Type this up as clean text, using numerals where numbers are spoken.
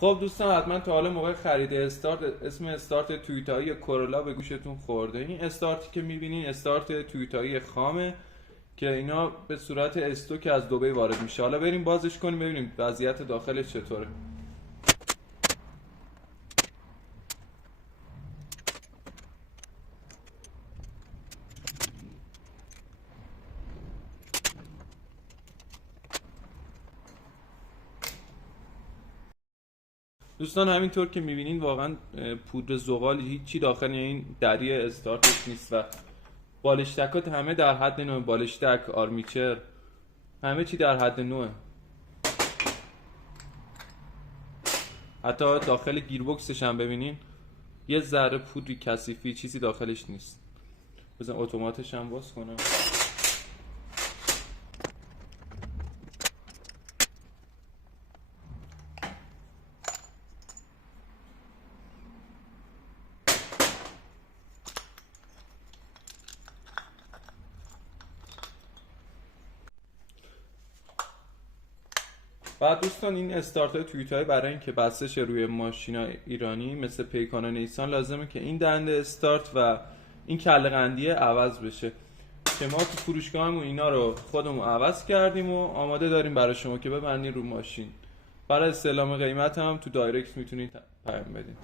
خب دوستان، حتما تا حالا موقع خرید استارت اسم استارت تویوتایی کرولا به گوشتون خورده. این استارتی که میبینین استارت تویوتایی خامه که اینا به صورت استوک از دبی وارد میشه. حالا بریم بازش کنیم ببینیم وضعیت داخلش چطوره. دوستان همینطور که میبینین واقعا پودر زغال هیچی داخل این دری استارتش نیست و بالشتکات همه در حد نوع، بالشتک، آرمیچر، همه چی در حد نوعه. حتی داخل گیربکسش هم ببینین یه ذره پودری کثیفی چیزی داخلش نیست. بزن اتوماتش هم باز کنم. بعد دوستان این استارتر تویوتای برای اینکه بسش روی ماشینا ایرانی مثل پیکان و نیسان لازمه که این دنده استارت و این کله قندیه عوض بشه که ما تو فروشگاهمون اینا رو خودمون عوض کردیم و آماده داریم برای شما که ببندین رو ماشین. برای استعلام قیمت هم تو دایرکت میتونید پیام بدین.